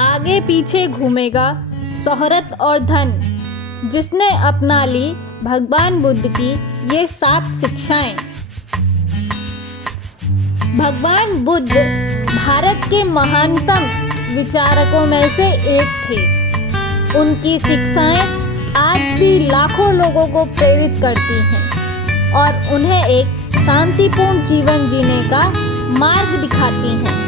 आगे पीछे घूमेगा शोहरत और धन। जिसने अपना ली भगवान बुद्ध की ये 7 शिक्षाएं। भगवान बुद्ध भारत के महानतम विचारकों में से एक थे। उनकी शिक्षाएं आज भी लाखों लोगों को प्रेरित करती हैं और उन्हें एक शांतिपूर्ण जीवन जीने का मार्ग दिखाती हैं।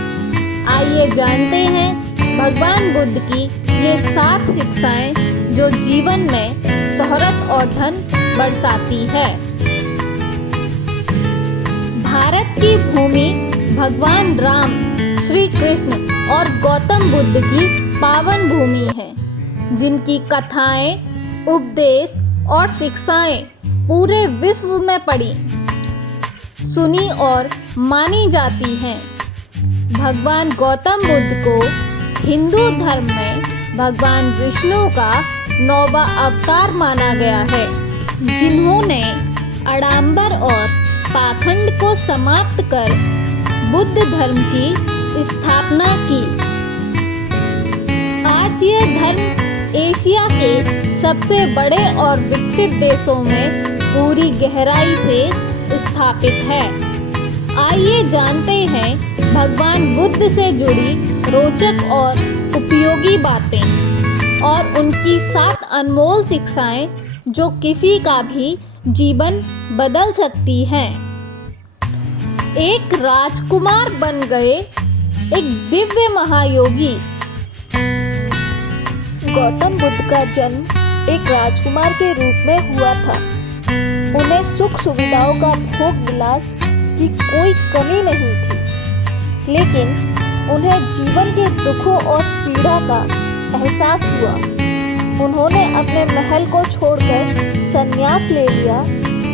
आइए जानते हैं भगवान बुद्ध की ये 7 शिक्षाएं जो जीवन में शोहरत और धन बरसाती है। भारत की भूमि भगवान राम, श्री कृष्ण और गौतम बुद्ध की पावन भूमि है, जिनकी कथाएं, उपदेश और शिक्षाएं पूरे विश्व में पढ़ी, सुनी और मानी जाती हैं। भगवान गौतम बुद्ध को हिंदू धर्म में भगवान विष्णु का 9वां अवतार माना गया है, जिन्होंने आडंबर और पाखंड को समाप्त कर बुद्ध धर्म की स्थापना की। आज यह धर्म एशिया के सबसे बड़े और विकसित देशों में पूरी गहराई से स्थापित है। आइए जानते हैं भगवान बुद्ध से जुड़ी रोचक और उपयोगी बातें और उनकी 7 अनमोल शिक्षाएं जो किसी का भी जीवन बदल सकती हैं। एक राजकुमार बन गए एक दिव्य महायोगी। गौतम बुद्ध का जन्म एक राजकुमार के रूप में हुआ था। उन्हें सुख सुविधाओं का भोग विलास की कोई कमी नहीं थी, लेकिन उन्हें जीवन के दुखों और पीड़ा का एहसास हुआ। उन्होंने अपने महल को छोड़कर संन्यास ले लिया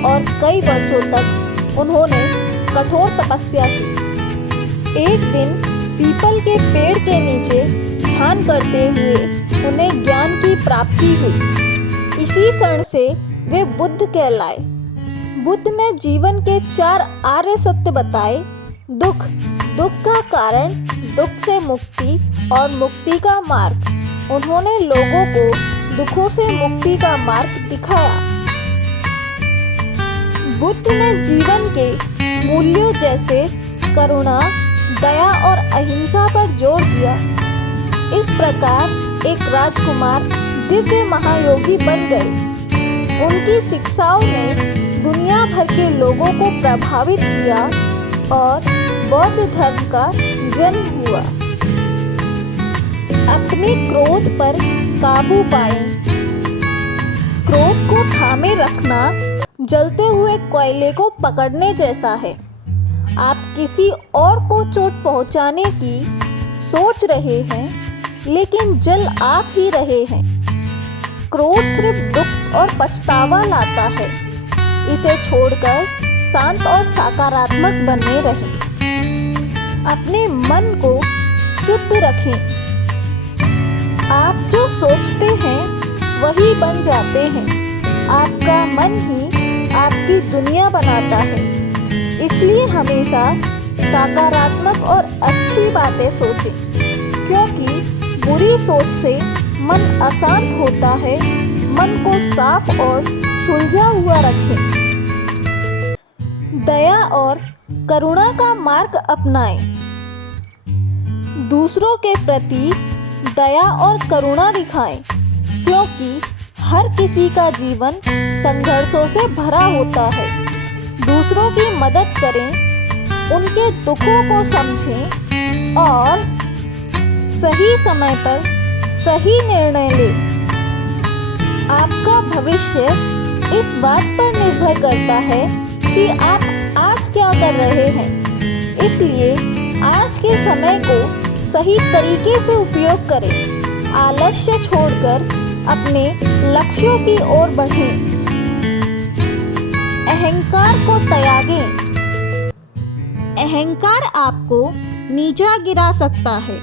और कई वर्षों तक उन्होंने कठोर तपस्या की। एक दिन पीपल के पेड़ के नीचे ध्यान करते हुए उन्हें ज्ञान की प्राप्ति हुई। इसी क्षण से वे बुद्ध कहलाए। बुद्ध ने जीवन के 4 आर्य सत्य बताए: दुख, दुख का कारण, दुख से मुक्ति और मुक्ति का मार्ग। उन्होंने लोगों को दुखों से मुक्ति का मार्ग दिखाया। बुद्ध ने जीवन के मूल्यों जैसे करुणा, दया और अहिंसा पर जोर दिया। इस प्रकार एक राजकुमार दिव्य महायोगी बन गए। उनकी शिक्षाओं ने दुनिया भर के लोगों को प्रभावित किया और बौद्ध धर्म का जन्म हुआ। अपने क्रोध पर काबू पाएं। क्रोध को थामे रखना जलते हुए कोयले को पकड़ने जैसा है। आप किसी और को चोट पहुंचाने की सोच रहे हैं, लेकिन जल आप ही रहे हैं। क्रोध सिर्फ दुख और पछतावा लाता है। इसे छोड़कर शांत और सकारात्मक बने रहें। अपने मन को शुद्ध रखें। आप जो सोचते हैं वही बन जाते हैं। आपका मन ही आपकी दुनिया बनाता है। इसलिए हमेशा सकारात्मक और अच्छी बातें सोचें, क्योंकि बुरी सोच से मन अशांत होता है। मन को साफ और सुलझा हुआ रखें। दया और करुणा का मार्ग अपनाएं। दूसरों के प्रति दया और करुणा दिखाएं, क्योंकि हर किसी का जीवन संघर्षों से भरा होता है। दूसरों की मदद करें, उनके दुखों को समझें और सही समय पर सही निर्णय लें। आपका भविष्य इस बात पर निर्भर करता है कि आप आज क्या कर रहे हैं। इसलिए आज के समय को सही तरीके से उपयोग करें। आलस्य छोड़कर अपने लक्ष्यों की ओर बढ़ें। अहंकार को त्यागें। अहंकार आपको नीचा गिरा सकता है।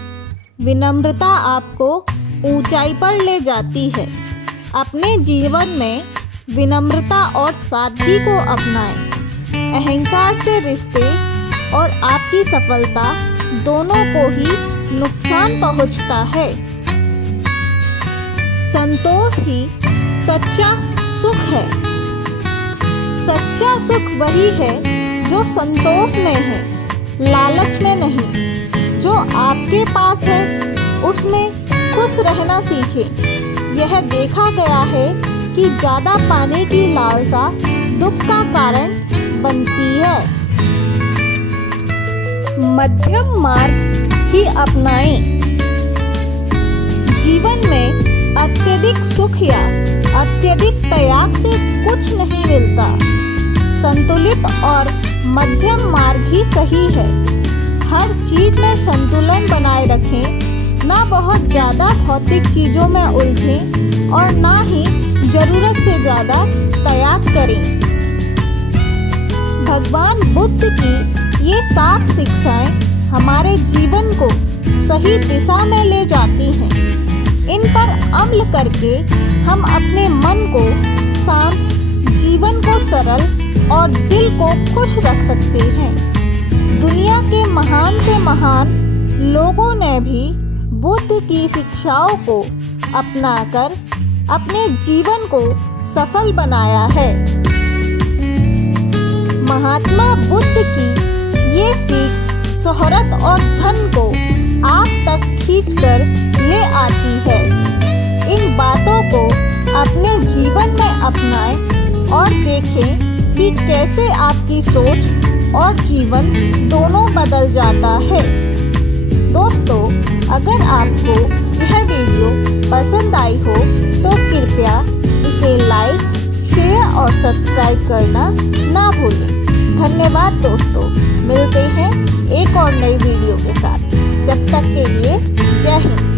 विनम्रता आपको ऊंचाई पर ले जाती है। अपने जीवन में विनम्रता और सादगी को अपनाएं। अहंकार से रिश्ते और आपकी सफलता दोनों को ही नुकसान पहुंचता है। संतोष ही सच्चा सुख है। सच्चा सुख वही है जो संतोष में है, लालच में नहीं। जो आपके पास है उसमें खुश रहना सीखें। यह देखा गया है कि ज़्यादा पाने की लालसा दुख का कारण बनती है। मध्यम मार्ग ही अपनाएं। जीवन में अत्यधिक सुख या अत्यधिक त्याग से कुछ नहीं मिलता। संतुलित और मध्यम मार्ग ही सही है। हर चीज में संतुलन बनाए रखें, ना बहुत ज़्यादा भौतिक चीज़ों में उलझें और ना ही जरूरत से ज़्यादा त्याग करें। भगवान बुद्ध की ये 7 शिक्षाएं हमारे जीवन को सही दिशा में ले जाती हैं। इन पर अमल करके हम अपने मन को शांत, जीवन को सरल और दिल को खुश रख सकते हैं। दुनिया के महान से महान लोगों ने भी बुद्ध की शिक्षाओं को अपनाकर अपने जीवन को सफल बनाया है। महात्मा बुद्ध की ये सीख शोहरत और धन को आप तक खींचकर ले आती है। इन बातों को अपने जीवन में अपनाएं और देखें कि कैसे आपकी सोच और जीवन दोनों बदल जाता है। दोस्तों, अगर आपको यह वीडियो पसंद आई हो तो कृपया इसे लाइक, शेयर और सब्सक्राइब करना ना भूलें। धन्यवाद दोस्तों, मिलते हैं एक और नई वीडियो के साथ। जब तक के लिए जय हिंद।